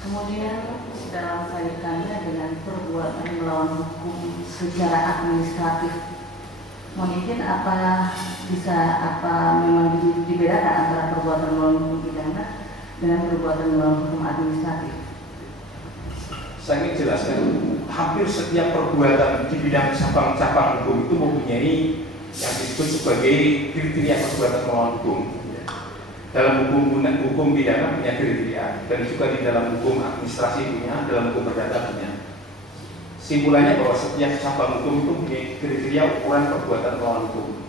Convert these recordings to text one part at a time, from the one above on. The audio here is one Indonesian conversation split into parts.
Kemudian dalam kaitannya dengan perbuatan melawan hukum secara administratif, mungkin memang dibedakan antara perbuatan melawan hukum pidana dengan perbuatan melawan hukum administratif? Saya ingin jelaskan, hampir setiap perbuatan di bidang cabang-cabang hukum itu mempunyai yang disebut sebagai kriteria perbuatan melawan hukum. Dalam hukum pidana punya kriteria, dan juga di dalam hukum administrasi punya, dalam hukum perdata punya. Simpulannya bahwa setiap cabang hukum itu punya kriteria ukuran perbuatan melawan hukum.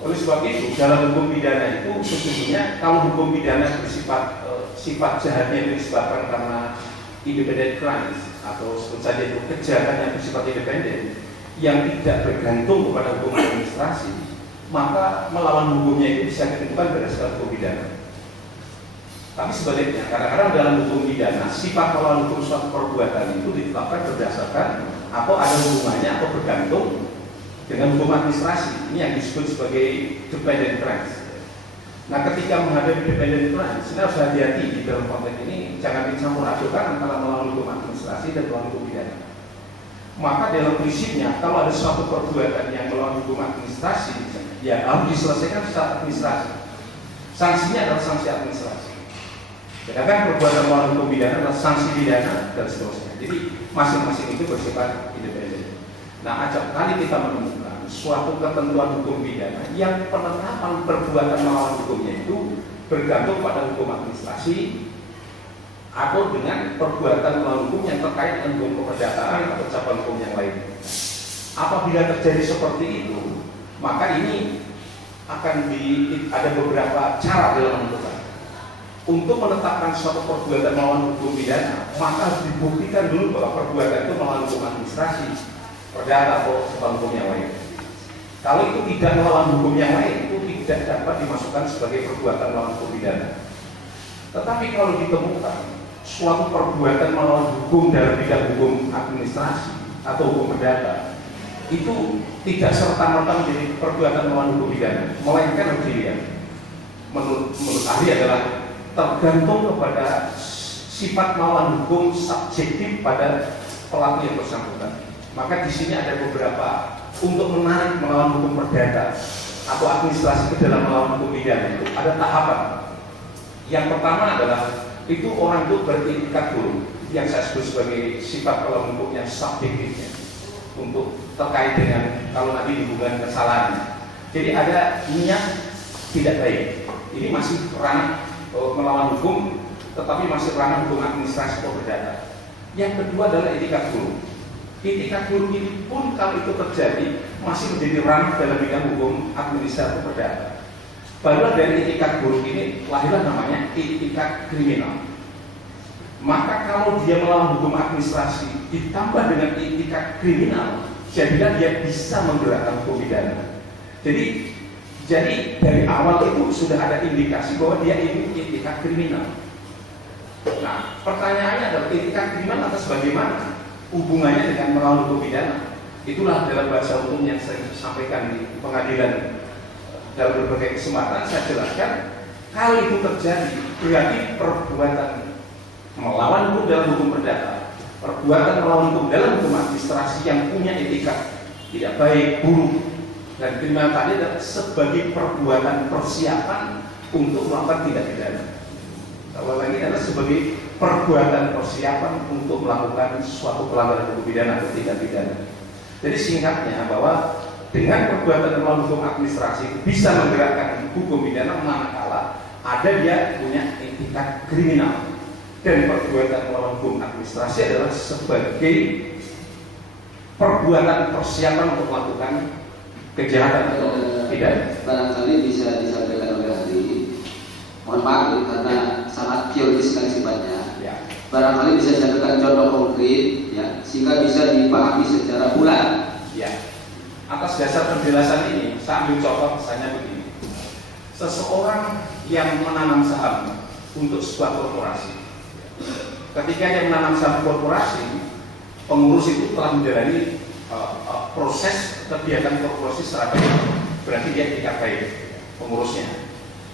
Oleh sebab itu, dalam hukum pidana itu sesungguhnya kalau hukum pidana bersifat sifat jahatnya itu disebabkan karena independent crimes atau sebut saja itu kejahatan yang bersifat independen yang tidak bergantung kepada hukum administrasi, maka melawan hukumnya itu bisa ditentukan berdasarkan hukum pidana. Tapi sebaliknya, kadang-kadang dalam hukum pidana sifat melawan hukum suatu perbuatan itu ditetapkan berdasarkan atau ada hubungannya atau bergantung dengan hukum administrasi. Ini yang disebut sebagai dependent crimes. Nah, ketika menghadapi dependent crimes, kita harus hati-hati di dalam konteks ini, jangan dicampur adukan antara melawan hukum administrasi dan melawan hukum pidana. Maka dalam prinsipnya, kalau ada suatu perbuatan yang melawan hukum administrasi, ya harus diselesaikan secara administrasi. Sanksinya adalah sanksi administrasi. Sedangkan perbuatan melawan hukum pidana adalah sanksi pidana dan seterusnya. Jadi masing-masing itu bersifat independen. Nah, acap kali kita menemukan suatu ketentuan hukum pidana yang penetapan perbuatan melawan hukumnya itu bergantung pada hukum administrasi atau dengan perbuatan melawan hukum yang terkait dengan hukum keperdataan atau cabang hukum yang lain. Apabila terjadi seperti itu, maka ini akan ada beberapa cara dalam menentukan. Untuk menetapkan suatu perbuatan melawan hukum pidana, maka harus dibuktikan dulu bahwa perbuatan itu melawan hukum administrasi, perdata atau cabang hukum yang lain. Kalau itu tidak melawan hukum yang lain, itu tidak dapat dimasukkan sebagai perbuatan melawan hukum pidana. Tetapi kalau ditemukan suatu perbuatan melawan hukum dalam bidang hukum administrasi atau hukum perdata, itu tidak serta-merta menjadi perbuatan melawan hukum pidana, melainkan harus dilihat. Menurut ahli adalah tergantung kepada sifat melawan hukum subjektif pada pelaku yang bersangkutan. Maka di sini ada beberapa untuk menarik melawan hukum perdata atau administrasi ke dalam melawan hukum pidana itu ada tahapan. Yang pertama adalah itu orang itu beretikat dulu yang saya sebut sebagai sifat melawan hukum yang subjektifnya untuk terkait dengan kalau nanti dihubungkan kesalahan. Jadi ada niat tidak baik. Ini masih ranah melawan hukum, tetapi masih ranah hukum administrasi atau perdata. Yang kedua adalah etikat buruk. Etikat buruk ini pun kalau itu terjadi masih menjadi ranah dalam bidang hukum administrasi atau perdata. Baru dari etikat buruk ini lahirlah namanya etikat kriminal. Maka kalau dia melawan hukum administrasi ditambah dengan etikat kriminal, jadilah dia bisa menggerakkan hukum pidana. Jadi dari awal itu sudah ada indikasi bahwa dia ini etikat kriminal. Nah, pertanyaannya adalah etikat kriminal atas bagaimana hubungannya dengan melawan hukum pidana. Itulah dalam bahasa hukum yang saya sampaikan di pengadilan dalam berbagai kesempatan saya jelaskan. Kalau itu terjadi berarti perbuatan melawan hukum dalam hukum perdata, perbuatan melawan hukum dalam hukum administrasi yang punya etika tidak baik, buruk dan kriminal tadi adalah sebagai perbuatan persiapan untuk melakukan tindak pidana. Kalau lagi adalah sebagai perbuatan persiapan untuk melakukan suatu pelanggaran hukum pidana atau tindak pidana. Jadi singkatnya bahwa dengan perbuatan melawan hukum administrasi bisa menggerakkan hukum pidana manakala ada dia punya etikat kriminal. Dan perbuatan melawan hukum administrasi adalah sebagai perbuatan persiapan untuk melakukan kejahatan atau pidana. Barangkali bisa disampaikan oleh ahli. Mohon maaf karena sangat teoritis sekali sifatnya. Ya. Barangkali bisa disampaikan contoh konkret, ya, sehingga bisa dipahami secara bulat. Ya. Atas dasar penjelasan ini, saya ambil contoh misalnya begini. Seseorang yang menanam saham untuk sebuah korporasi. Ketika dia menanam saham korporasi, pengurus itu telah menjalani proses kegiatan korporasi secara baik. Berarti dia etikat baik pengurusnya.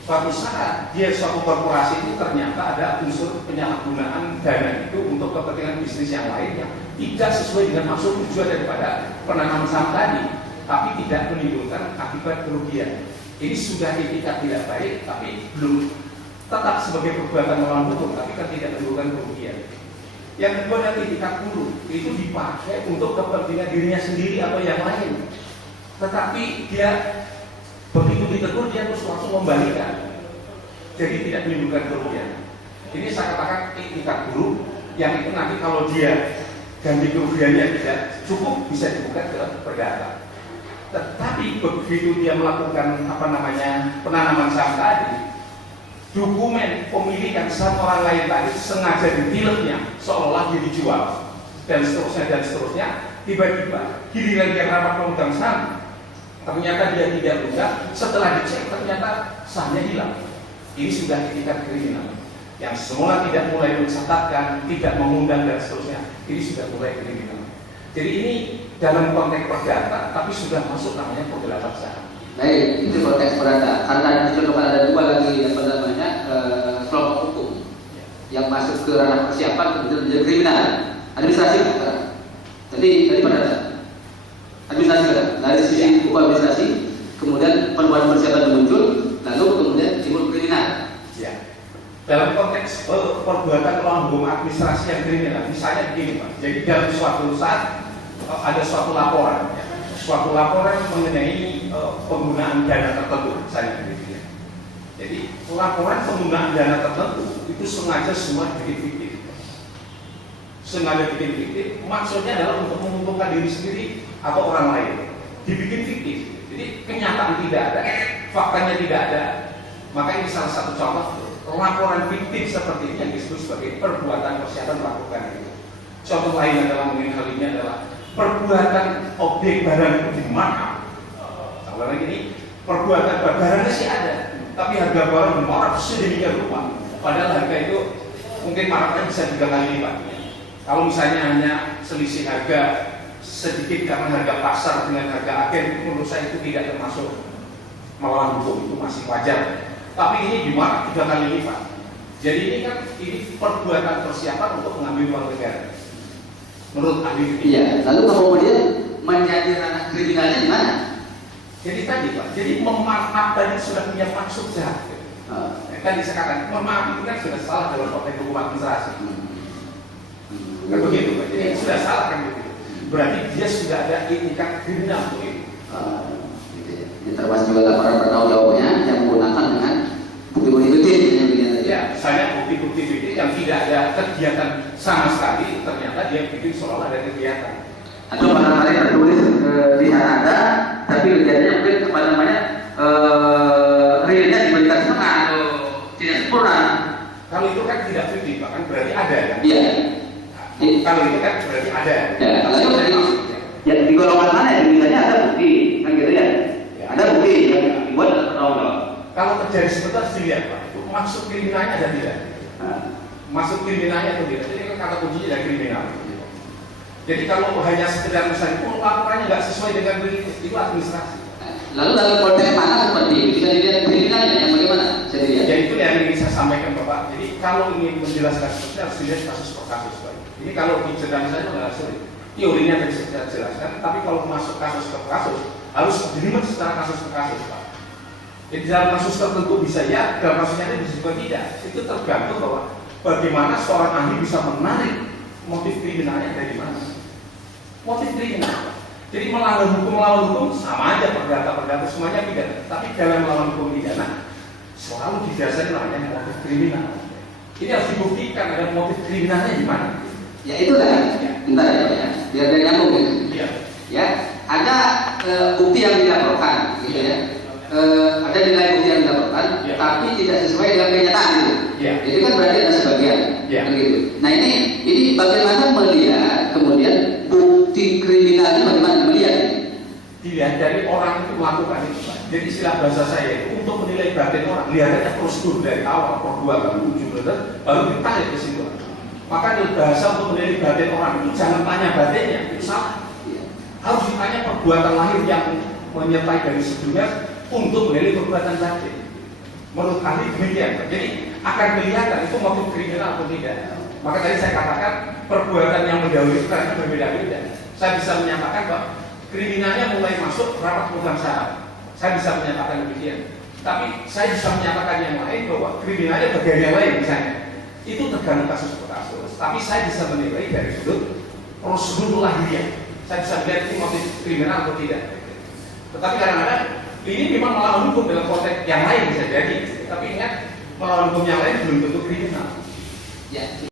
Suatu saat dia suatu korporasi itu ternyata ada unsur penyalahgunaan kepentingan bisnis yang lain yang tidak sesuai dengan maksud tujuan daripada penanaman saham tadi, tapi tidak menimbulkan akibat kerugian. Ini sudah etikat tidak baik, tapi belum tetap sebagai perbuatan melawan hukum, tapi kan tidak menimbulkan kerugian. Yang kedua adalah etikat buruk, itu dipakai untuk kepentingan dirinya sendiri atau yang lain, tetapi dia begitu ditegur dia terus langsung membalikan, jadi tidak menimbulkan kerugian. Ini saya katakan etikat buruk yang itu nanti kalau dia ganti kerugiannya tidak cukup bisa dibuka ke perdata. Tetapi begitu dia melakukan penanaman saham tadi, dokumen pemilikan saham orang lain tadi sengaja ditileknya seolah dia dijual dan seterusnya, tiba-tiba giliran dia rapat pemegang saham ternyata dia tidak buka, setelah dicek ternyata sahamnya hilang. Ini sudah etikat kriminal yang semula tidak mulai mencatatkan, tidak mengundang dan seterusnya, ini sudah mulai kriminal. Jadi ini dalam konteks perdata, tapi sudah masuk namanya penggelapan saham. Baik, itu konteks perdata. Karena dicontohkan ada dua lagi kelompok hukum yang masuk ke ranah persiapan kemudian menjadi kriminal. Administrasi bukan. Tadi perdata. Administrasi bukan. Dari sisi hukum administrasi, kemudian perbuatan persiapan muncul, lalu kemudian timbul kriminal. Ya. Dalam konteks perbuatan melawan hukum administrasi yang kriminal, misalnya begini Pak. Jadi dalam suatu saat ada suatu laporan, ya. Suatu laporan mengenai penggunaan dana tertentu, misalnya begitu ya. Jadi laporan penggunaan dana tertentu itu sengaja semua bikin fiktif. Sengaja bikin fiktif, maksudnya adalah untuk menguntungkan diri sendiri atau orang lain. Dibikin fiktif. Jadi kenyataan tidak ada, faktanya tidak ada. Maka ini salah satu contoh laporan fiktif seperti ini yang disebut sebagai perbuatan persiapan melakukan itu. Contoh lain adalah mungkin hal ini adalah perbuatan objek barang itu di markup. Kalau lagi ini perbuatan barangnya sih ada, tapi harga barang di markup sedemikian rupa. Padahal harga itu mungkin markupnya bisa 3 kali lipat. Kalau misalnya hanya selisih harga sedikit karena harga pasar dengan harga agen, menurut saya itu tidak termasuk melawan hukum, itu masih wajar. Tapi ini di markup 3 kali lipat. Jadi ini kan perbuatan persiapan untuk mengambil uang negara. Menurut ahli. Iya. Lalu kemudian menjadi ranah kriminalnya di mana? Jadi tadi Pak, jadi memaaf tadi sudah punya maksud jahat. Tadi saya katakan memaaf itu kan sudah salah dalam konteks hukum administrasi. Kan begitu Pak. Jadi sudah salah kan begitu. Berarti dia sudah ada etikat kriminal untuk itu. Gitu ya. Ini termasuk juga laporan bertanggung jawabnya yang menggunakan dengan bukti-bukti fiktif yang begini tadi. Ya, misalnya bukti-bukti fiktif yang tidak ada kegiatan sama sekali, ternyata dia bikin seolah ada kegiatan. Atau barangkali tertulis di sana ada, tapi kegiatannya mungkin realnya diberikan setengah atau tidak sempurna. Kalau itu kan tidak fiktif, kan berarti ada ya? Iya. Kalau itu kan berarti ada. Ya, kalau dari ya di golongan mana ya misalnya ada bukti, kan gitu ya? Ada bukti yang dibuat atau kalau terjadi sebentar dilihat Pak, itu maksud kriminalnya ada tidak? Maksud kriminalnya atau tidak? Jadi kan kata kuncinya ada kriminal. Jadi kalau hanya sekedar misalnya laporannya nggak sesuai dengan itu administrasi. Lalu dalam konteks mana seperti itu? Bisa dilihat kriminalnya yang bagaimana? Saya lihat. Ya itu yang ingin saya sampaikan Bapak. Jadi kalau ingin menjelaskan kasusnya harus dilihat kasus per kasus Pak. Ini kalau diceritakan saja nggak sulit. Teorinya bisa saya jelaskan, tapi kalau masuk kasus per kasus harus dilihat secara kasus per kasus Pak. Jadi dalam kasus tertentu bisa ya, dalam kasusnya bisa juga tidak. Itu tergantung bahwa bagaimana seorang ahli bisa menarik motif kriminalnya dari mana. Motif kriminal. Jadi melawan hukum sama aja perdata semuanya pidana. Tapi dalam melawan hukum pidana selalu didasari namanya motif kriminal. Ini harus dibuktikan ada motif kriminalnya di mana. Ya itulah. Bentar ya, biar dia nyambung gitu. Iya. Ya, ada bukti yang dilaporkan, gitu ya. Ada nilai bukti yang dilaporkan, ya, tapi tidak sesuai dengan kenyataan gitu. Ya. Itu kan berarti ada sebagian, ya, kan gitu. Nah ini bagaimana melihat kemudian bukti kriminalnya bagaimana melihat? Dilihat dari orang itu melakukan itu Pak. Jadi istilah bahasa saya itu untuk menilai batin orang, lihatnya prosedur dari awal perbuatan ujung baru ditarik ke situ. Maka bahasa untuk menilai batin orang itu jangan tanya batinnya, itu salah. Ya. Harus ditanya perbuatan lahir yang menyertai dari sebelumnya untuk menilai perbuatan batin. Menurut ahli demikian. Jadi akan kelihatan itu motif kriminal atau tidak. Maka tadi saya katakan perbuatan yang mendahului itu karena berbeda-beda. Saya bisa menyatakan bahwa kriminalnya mulai masuk rapat pemegang saham. Saya bisa menyatakan demikian. Tapi saya bisa menyatakan yang lain bahwa kriminalnya bagian yang lain misalnya. Itu tergantung kasus per kasus. Tapi saya bisa menilai dari sudut prosedur lahiriah. Saya bisa melihat ini motif kriminal atau tidak. Tetapi kadang-kadang ini memang melawan hukum dalam konteks yang lain bisa jadi. Tapi ingat, melawan hukum yang lain belum tentu kriminal. Ya,